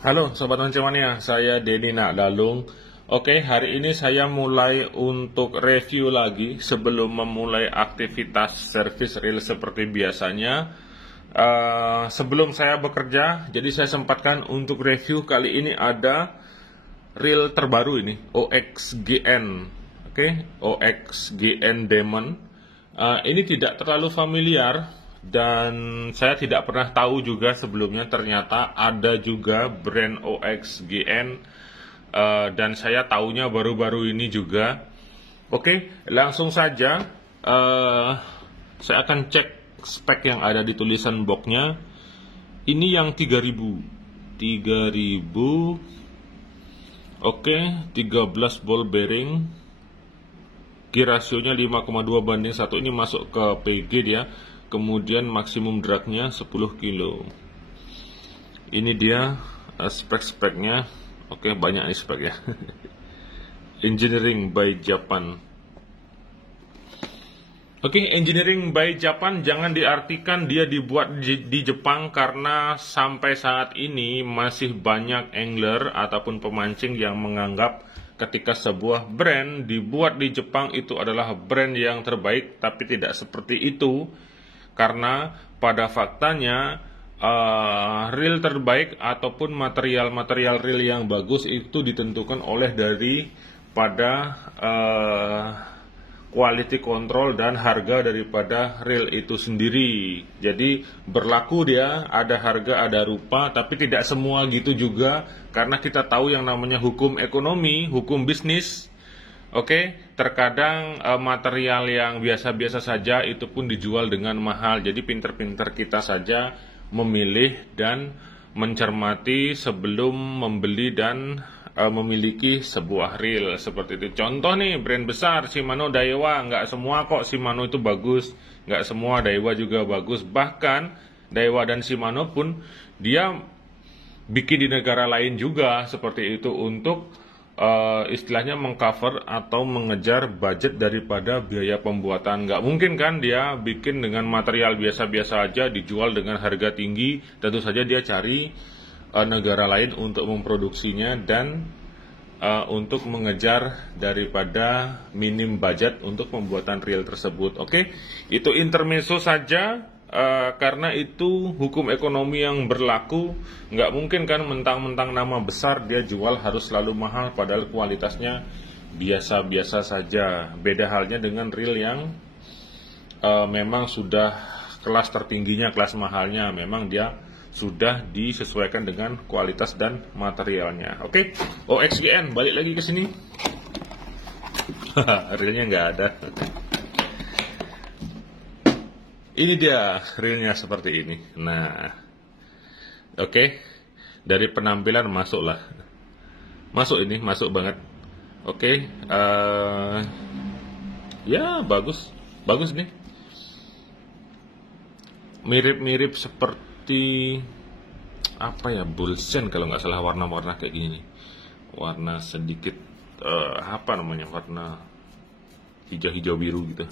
Halo Sobat Oncemania, saya Denny Nakdalung. Oke, hari ini saya mulai untuk review lagi sebelum memulai aktivitas servis reel seperti biasanya. Sebelum saya bekerja, jadi saya sempatkan untuk review. Kali ini ada reel terbaru ini, OXGN. Oke, OXGN Demon. Ini tidak terlalu familiar dan saya tidak pernah tahu juga sebelumnya ternyata ada juga brand OXGN, dan saya tahunya baru-baru ini juga. Oke, langsung saja saya akan cek spek yang ada di tulisan boxnya. Ini yang 3000. Oke, 13 ball bearing. Gear rasionya 5,2/1. Ini masuk ke PG dia. Kemudian maksimum dragnya 10 kilo. Ini dia spek-speknya. Oke, banyak nih spek ya. Engineering by Japan. Oke, engineering by Japan jangan diartikan dia dibuat di Jepang, karena sampai saat ini masih banyak angler ataupun pemancing yang menganggap ketika sebuah brand dibuat di Jepang itu adalah brand yang terbaik, tapi tidak seperti itu. Karena pada faktanya reel terbaik ataupun material-material reel yang bagus itu ditentukan oleh daripada quality control dan harga daripada reel itu sendiri. Jadi berlaku dia ada harga ada rupa, tapi tidak semua gitu juga, karena kita tahu yang namanya hukum ekonomi, hukum bisnis. Oke, terkadang material yang biasa-biasa saja itu pun dijual dengan mahal. Jadi pinter-pinter kita saja memilih dan mencermati sebelum membeli dan memiliki sebuah reel seperti itu. Contoh nih, brand besar Shimano, Daiwa, nggak semua kok Shimano itu bagus, nggak semua Daiwa juga bagus. Bahkan Daiwa dan Shimano pun dia bikin di negara lain juga seperti itu untuk istilahnya mengcover atau mengejar budget daripada biaya pembuatan. Nggak mungkin kan dia bikin dengan material biasa-biasa aja dijual dengan harga tinggi. Tentu saja dia cari negara lain untuk memproduksinya dan untuk mengejar daripada minim budget untuk pembuatan reel tersebut. Oke, itu intermezzo saja. Karena itu hukum ekonomi yang berlaku. Nggak mungkin kan mentang-mentang nama besar dia jual harus selalu mahal, padahal kualitasnya biasa-biasa saja. Beda halnya dengan reel yang memang sudah kelas tertingginya, kelas mahalnya, memang dia sudah disesuaikan dengan kualitas dan materialnya. Oke, OXGN balik lagi ke sini. Reelnya nggak ada. Ini dia reelnya seperti ini. Nah, oke, dari penampilan masuklah, masuk banget. Oke, ya bagus nih. Mirip-mirip seperti apa ya, Bulsen kalau nggak salah, warna-warna kayak gini nih. Warna sedikit apa namanya, warna hijau-hijau biru gitu.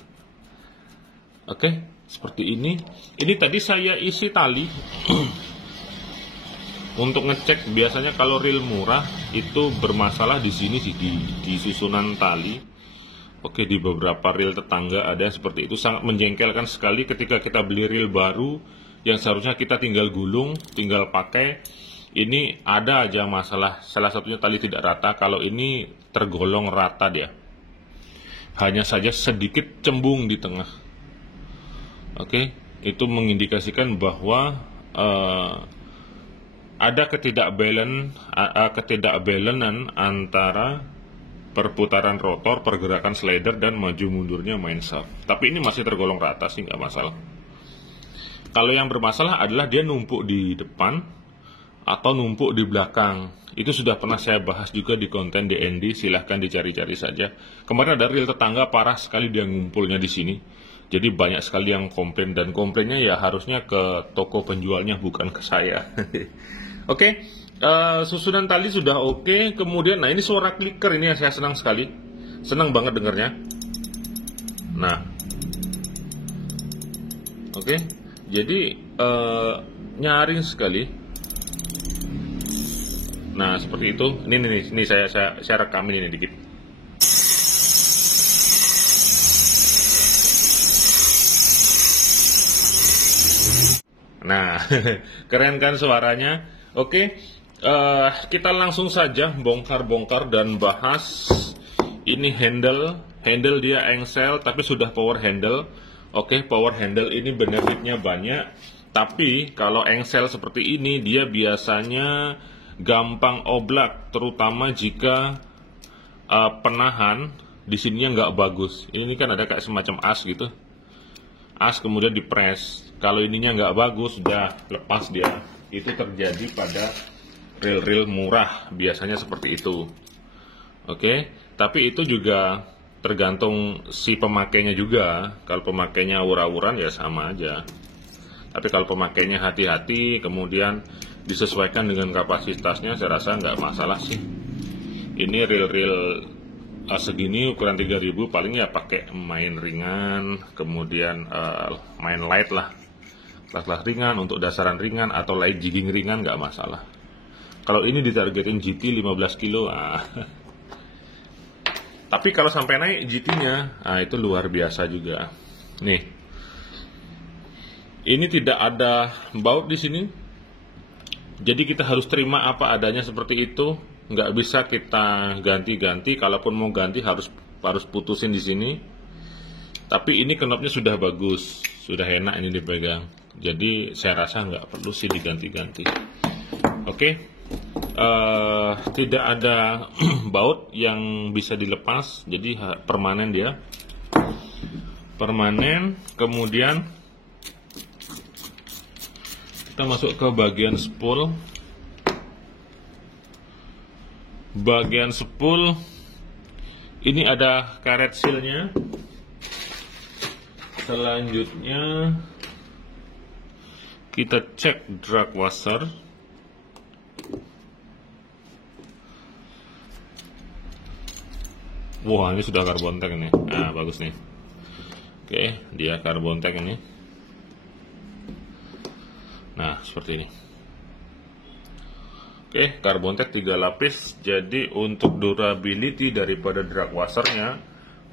Oke, seperti ini. Ini tadi saya isi tali untuk ngecek. Biasanya kalau reel murah itu bermasalah di sini sih, di susunan tali. Oke, di beberapa reel tetangga ada yang seperti itu. Sangat menjengkelkan sekali ketika kita beli reel baru yang seharusnya kita tinggal gulung, tinggal pakai. Ini ada aja masalah. Salah satunya tali tidak rata. Kalau ini tergolong rata dia. Hanya saja sedikit cembung di tengah. Oke, itu mengindikasikan bahwa ada ketidakbalancen antara perputaran rotor, pergerakan slider, dan maju mundurnya main shaft. Tapi ini masih tergolong rata sih, nggak masalah. Kalau yang bermasalah adalah dia numpuk di depan atau numpuk di belakang. Itu sudah pernah saya bahas juga di konten DND, silahkan dicari-cari saja. Kemarin ada reel tetangga parah sekali dia ngumpulnya di sini. Jadi banyak sekali yang komplain, dan komplainnya ya harusnya ke toko penjualnya, bukan ke saya. Oke, susunan tali sudah oke. Kemudian, nah ini suara clicker ini yang saya senang sekali. Senang banget dengarnya. Nah, oke. Jadi nyaring sekali. Nah, seperti itu. Ini saya rekam ini dikit. Nah, keren kan suaranya? Oke, kita langsung saja bongkar-bongkar dan bahas. Ini handle dia engsel tapi sudah power handle. Oke, power handle ini benefitnya banyak. Tapi kalau engsel seperti ini dia biasanya gampang oblak, terutama jika penahan di sininya nggak bagus. Ini kan ada kayak semacam as gitu. As kemudian dipres. Kalau ininya nggak bagus, sudah lepas dia. Itu terjadi pada reel-reel murah, biasanya seperti itu. Oke, tapi itu juga tergantung si pemakainya juga. Kalau pemakainya awur-awuran ya sama aja. Tapi kalau pemakainya hati-hati, kemudian disesuaikan dengan kapasitasnya, saya rasa nggak masalah sih. Ini reel-reel segini ukuran 3000 paling ya pakai main ringan, kemudian main light lah, kelas-kelas ringan untuk dasaran ringan atau light jigging ringan nggak masalah. Kalau ini ditargetin GT 15 kilo, tapi kalau sampai naik GT-nya, itu luar biasa juga. Nih, ini tidak ada baut di sini, jadi kita harus terima apa adanya seperti itu. Nggak bisa kita ganti-ganti. Kalaupun mau ganti harus putusin di sini. Tapi ini knopnya sudah bagus, sudah enak ini dipegang. Jadi saya rasa nggak perlu sih diganti-ganti. Oke, tidak ada baut yang bisa dilepas. Jadi permanen dia, permanen. Kemudian kita masuk ke bagian spool. Bagian spool ini ada karet sealnya. Selanjutnya kita cek drag washer. Wah, ini sudah carbon tag ini. Nah, bagus nih. Oke, dia carbon tag ini. Nah, seperti ini. Oke, carbon tag 3 lapis. Jadi untuk durability daripada drag washernya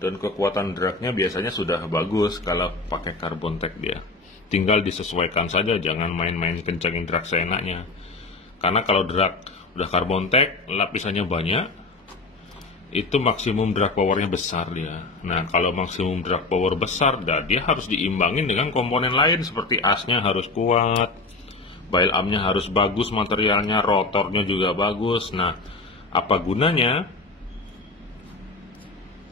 dan kekuatan dragnya biasanya sudah bagus kalau pakai carbon tag dia. Tinggal disesuaikan saja, jangan main-main kencangin drag seenaknya. Karena kalau drag udah carbon tag, lapisannya banyak, itu maksimum drag powernya besar dia. Nah, kalau maksimum drag power besar, dia harus diimbangin dengan komponen lain seperti asnya harus kuat, bail armnya harus bagus materialnya, rotornya juga bagus. Nah, apa gunanya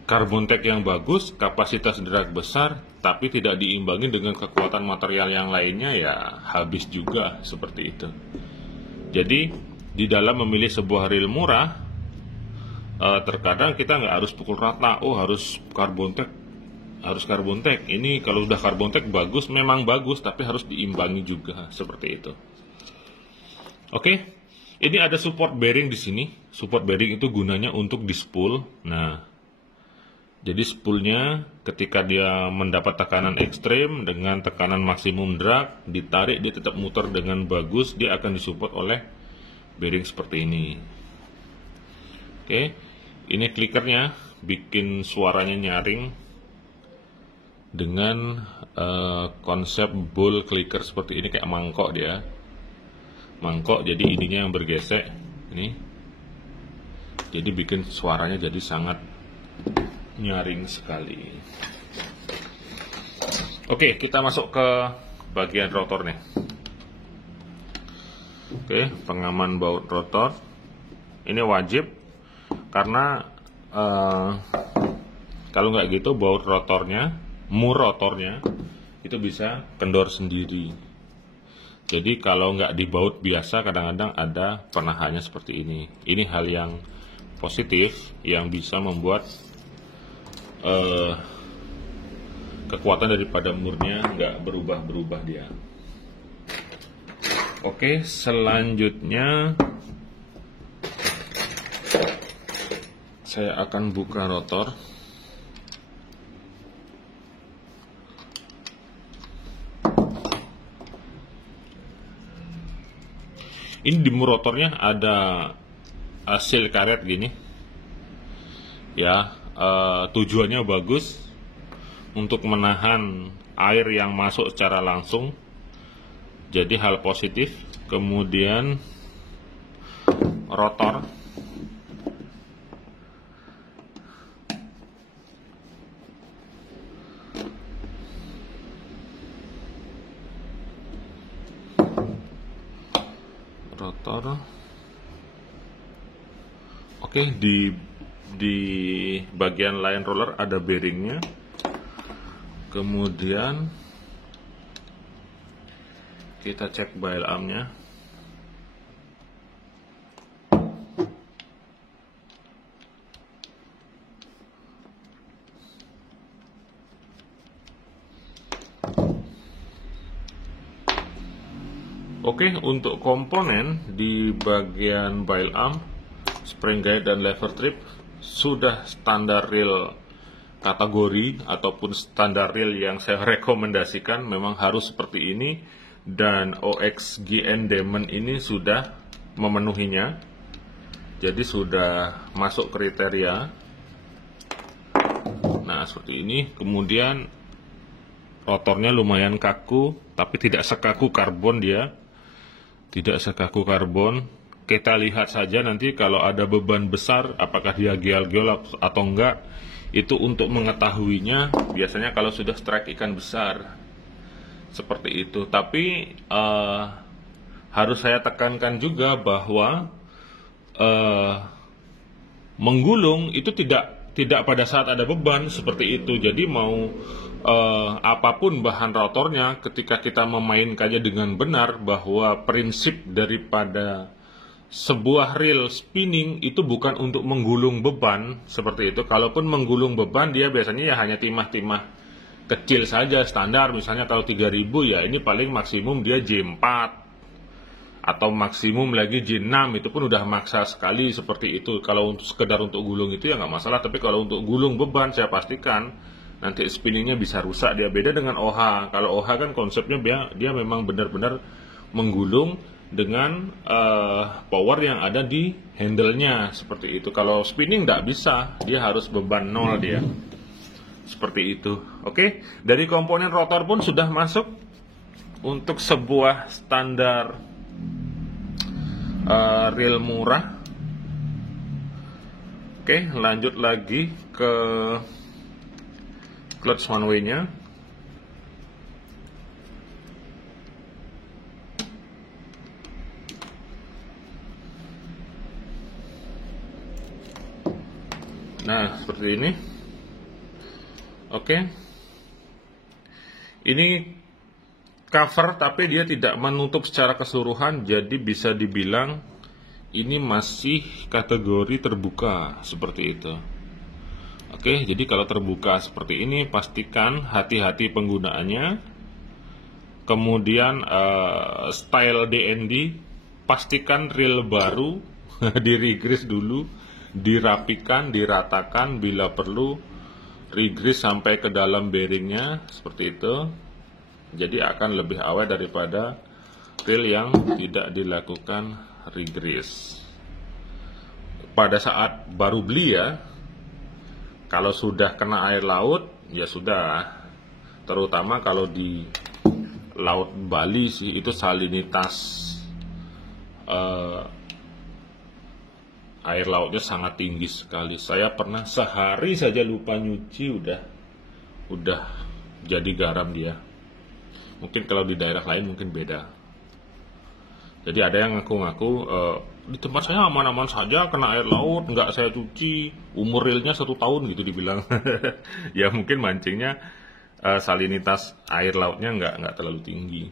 carbon tag yang bagus, kapasitas drag besar, tapi tidak diimbangi dengan kekuatan material yang lainnya, ya habis juga seperti itu. Jadi di dalam memilih sebuah reel murah, terkadang kita nggak harus pukul rata, harus carbon tag, harus carbon tag. Ini kalau udah carbon tag bagus, memang bagus, tapi harus diimbangi juga seperti itu. Oke, ini ada support bearing di sini. Support bearing itu gunanya untuk di spool. Nah, jadi spoolnya ketika dia mendapat tekanan ekstrim dengan tekanan maksimum drag, ditarik dia tetap muter dengan bagus, dia akan disupport oleh bearing seperti ini. Oke, ini clickernya bikin suaranya nyaring dengan konsep bowl clicker seperti ini, kayak mangkok dia. Mangkok, jadi ininya yang bergesek ini. Jadi bikin suaranya jadi sangat nyaring sekali. Oke, kita masuk ke bagian rotor nih. Oke, pengaman baut rotor. Ini wajib karena kalau nggak gitu baut rotornya, mur rotornya itu bisa kendor sendiri. Jadi kalau nggak dibaut biasa, kadang-kadang ada penahannya seperti ini. Ini hal yang positif yang bisa membuat kekuatan daripada murnya nggak berubah-berubah dia. Oke, selanjutnya saya akan buka rotor. Ini di mur rotornya ada seal karet gini ya. Tujuannya bagus untuk menahan air yang masuk secara langsung, jadi hal positif. Kemudian rotor oke, di bagian line roller ada bearingnya. Kemudian kita cek bail armnya. Oke, untuk komponen di bagian bail arm, spring guide dan lever trip sudah standar reel kategori ataupun standar reel yang saya rekomendasikan, memang harus seperti ini, dan OXGN Diamond ini sudah memenuhinya, jadi sudah masuk kriteria. Nah, seperti ini. Kemudian rotornya lumayan kaku, tapi tidak sekaku karbon dia. Tidak sekaku karbon. Kita lihat saja nanti kalau ada beban besar, apakah dia geol-geol atau enggak. Itu untuk mengetahuinya biasanya kalau sudah strike ikan besar. Seperti itu. Tapi harus saya tekankan juga bahwa menggulung itu tidak pada saat ada beban seperti itu. Jadi mau apapun bahan rotornya, ketika kita memainkannya dengan benar, bahwa prinsip daripada sebuah reel spinning itu bukan untuk menggulung beban seperti itu. Kalaupun menggulung beban, dia biasanya ya hanya timah-timah kecil saja standar. Misalnya kalau 3000 ya ini paling maksimum dia J4 atau maksimum lagi J6, itu pun udah maksa sekali seperti itu. Kalau untuk sekedar untuk gulung itu ya nggak masalah, tapi kalau untuk gulung beban saya pastikan nanti spinningnya bisa rusak. Dia beda dengan OH. Kalau OH kan konsepnya dia memang benar-benar menggulung dengan power yang ada di handle-nya seperti itu. Kalau spinning nggak bisa, dia harus beban nol dia. Seperti itu. Oke, dari komponen rotor pun sudah masuk untuk sebuah standar reel murah. Oke, lanjut lagi ke clutch one way-nya. Nah, seperti ini. Oke. Ini cover tapi dia tidak menutup secara keseluruhan, jadi bisa dibilang ini masih kategori terbuka seperti itu. Oke, jadi kalau terbuka seperti ini pastikan hati-hati penggunaannya. Kemudian style DND, pastikan reel baru di regrease dulu, dirapikan, diratakan, bila perlu regrease sampai ke dalam bearingnya seperti itu. Jadi akan lebih awet daripada reel yang tidak dilakukan regrease. Pada saat baru beli ya, kalau sudah kena air laut ya sudah, terutama kalau di Laut Bali sih itu salinitas air lautnya sangat tinggi sekali. Saya pernah sehari saja lupa nyuci udah jadi garam dia. Mungkin kalau di daerah lain mungkin beda. Jadi ada yang ngaku-ngaku di tempat saya aman-aman saja, kena air laut nggak saya cuci, umur reelnya 1 tahun gitu dibilang. Ya mungkin mancingnya salinitas air lautnya nggak terlalu tinggi.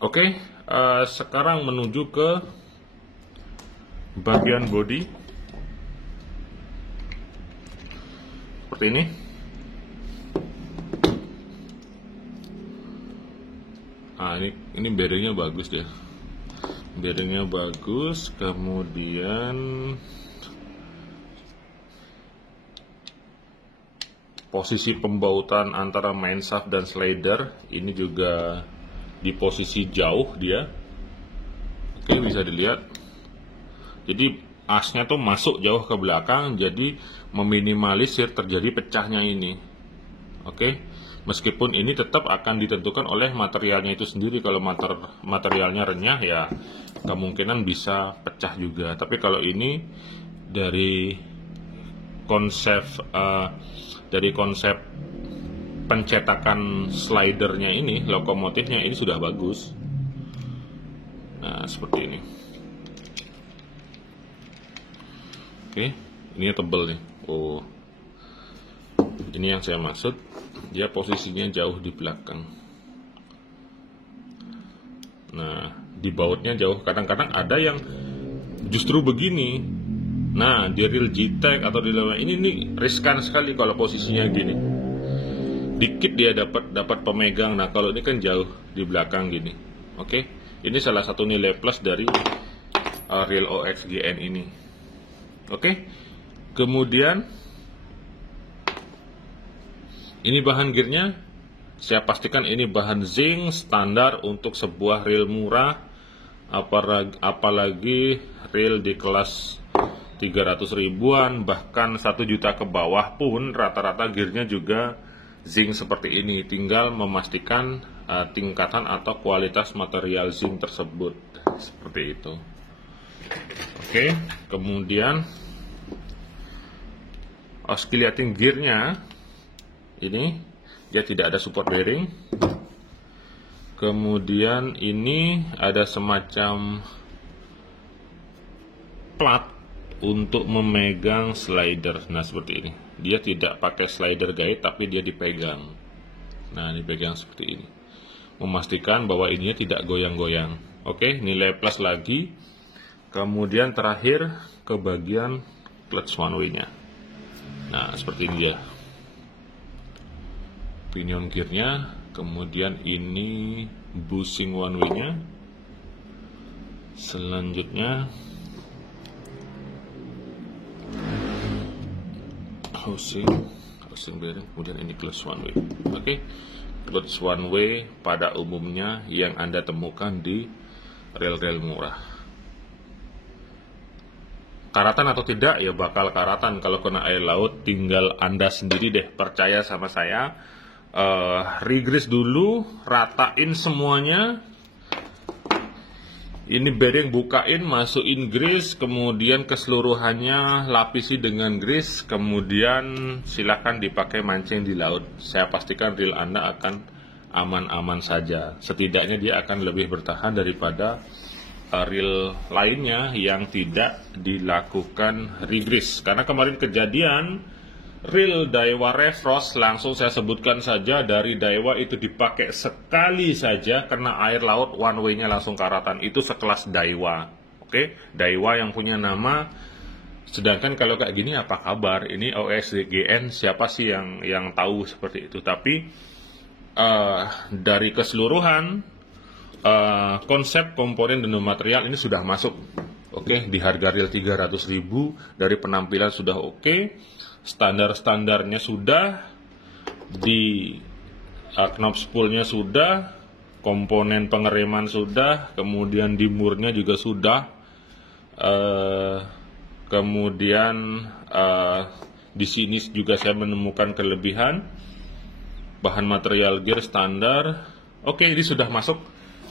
Oke, sekarang menuju ke bagian body. Seperti ini. Nah, ini bearingnya bagus dia. Bearingnya bagus, kemudian posisi pembautan antara main shaft dan slider ini juga di posisi jauh dia. Oke, bisa dilihat. Jadi asnya tuh masuk jauh ke belakang, jadi meminimalisir terjadi pecahnya ini. Oke, meskipun ini tetap akan ditentukan oleh materialnya itu sendiri. Kalau materialnya renyah ya kemungkinan bisa pecah juga. Tapi kalau ini dari konsep pencetakan slidernya ini, lokomotifnya ini sudah bagus. Nah, seperti ini. Oke, ini tebel nih. Oh, ini yang saya maksud. Dia posisinya jauh di belakang. Nah, di bautnya jauh. Kadang-kadang ada yang justru begini. Nah, di reel G-Tech atau di dalam ini riskan sekali kalau posisinya gini. Dikit dia dapat pemegang. Nah, kalau ini kan jauh di belakang gini. Oke, ini salah satu nilai plus dari reel OXGN ini. Oke, kemudian ini bahan gearnya. Saya pastikan ini bahan zinc standar untuk sebuah reel murah, apalagi reel di kelas 300 ribuan, bahkan 1 juta ke bawah pun rata-rata gearnya juga zinc seperti ini. Tinggal memastikan tingkatan atau kualitas material zinc tersebut, seperti itu. Oke, kemudian oscillating gearnya ini dia tidak ada support bearing. Kemudian ini ada semacam plat untuk memegang slider. Nah, seperti ini. Dia tidak pakai slider guide, tapi dia dipegang. Nah, dipegang seperti ini. Memastikan bahwa ininya tidak goyang-goyang. Oke, nilai plus lagi. Kemudian terakhir ke bagian clutch one way-nya. Nah, seperti ini dia. Pinion gearnya, kemudian ini bushing one way-nya. Selanjutnya housing bearing, kemudian ini clutch one way. Oke, clutch one way pada umumnya yang Anda temukan di rel-rel murah. Karatan atau tidak, ya bakal karatan. Kalau kena air laut tinggal Anda sendiri deh, percaya sama saya. Regrease dulu, ratain semuanya. Ini bearing bukain, masukin grease, kemudian keseluruhannya lapisi dengan grease, kemudian silakan dipakai mancing di laut. Saya pastikan reel Anda akan aman-aman saja. Setidaknya dia akan lebih bertahan daripada reel lainnya yang tidak dilakukan regrease. Karena kemarin kejadian reel Daiwa Refrost, langsung saya sebutkan saja, dari Daiwa itu dipakai sekali saja kena air laut, one way-nya langsung karatan. Itu sekelas Daiwa. Oke, Daiwa yang punya nama. Sedangkan kalau kayak gini apa kabar? Ini OXGN, siapa sih yang tahu seperti itu? Tapi dari keseluruhan konsep komponen dan material ini sudah masuk. Oke, di harga reel 300.000, dari penampilan sudah oke. Standar-standarnya sudah, di knob spoolnya sudah, komponen pengereman sudah, kemudian di murnya juga sudah, kemudian di sini juga saya menemukan kelebihan bahan material gear standar. Oke, ini sudah masuk.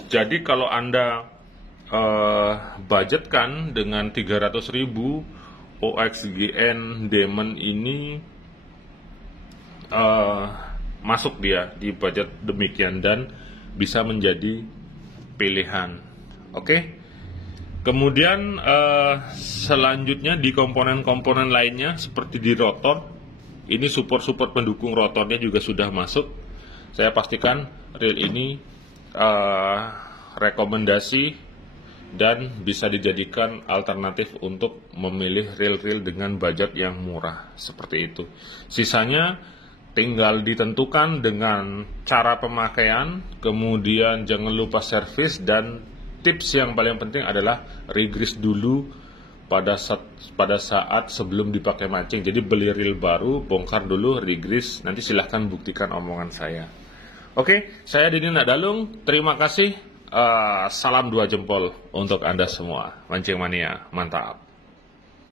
Jadi kalau Anda budgetkan dengan 300.000, OXGN Demon ini masuk dia di budget demikian dan bisa menjadi pilihan. Oke. Kemudian selanjutnya di komponen-komponen lainnya seperti di rotor, ini support pendukung rotornya juga sudah masuk. Saya pastikan reel ini rekomendasi dan bisa dijadikan alternatif untuk memilih reel-reel dengan budget yang murah, seperti itu. Sisanya tinggal ditentukan dengan cara pemakaian, kemudian jangan lupa servis, dan tips yang paling penting adalah regrease dulu pada saat sebelum dipakai mancing. Jadi beli reel baru, bongkar dulu, rigris, nanti silahkan buktikan omongan saya. Oke, saya Dini Nadalung, terima kasih. Salam 2 jempol untuk Anda semua. Mancing Mania, mantap.